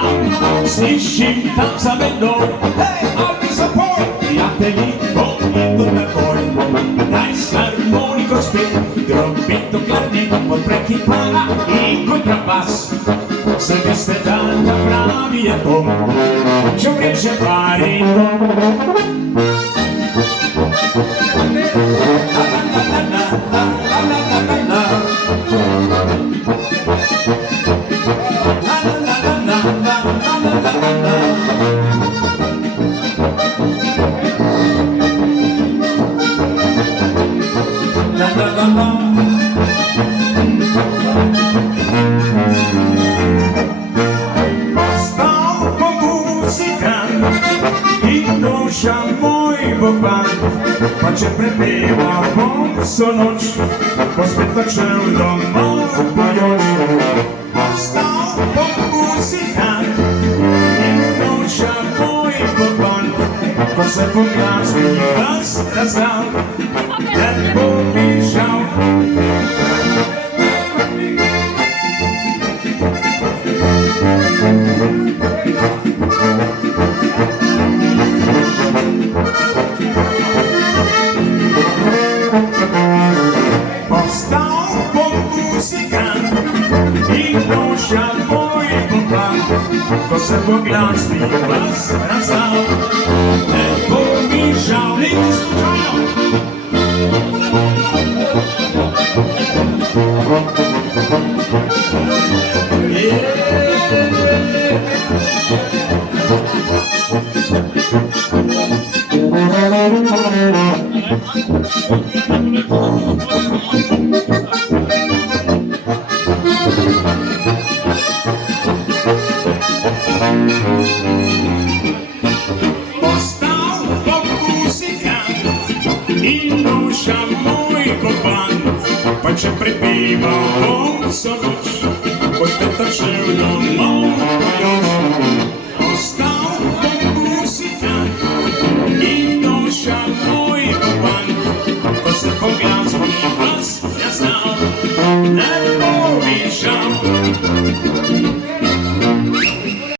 tam, slyším tam za mnou. Hej, I'll support, já tedy volím to neboj. Daj s harmonikou zpět, drobí to kladně, pod breky pána i kontrabas. Se byste dát na právě to, čo rieže barito. Duša môj Bohan, pače prepíva vonco noč, posvetočil domov pojoč. Postal po muzikant, duša môj Bohan, ko se poglasný hlas razdal, ten pobížal. Postal po muzikant, i duša môj Bohan, ko se poglasný hlas razdal, ten pobížal. Postal po muzikant, i duša môj Bohan, pače prepíva vonco noč.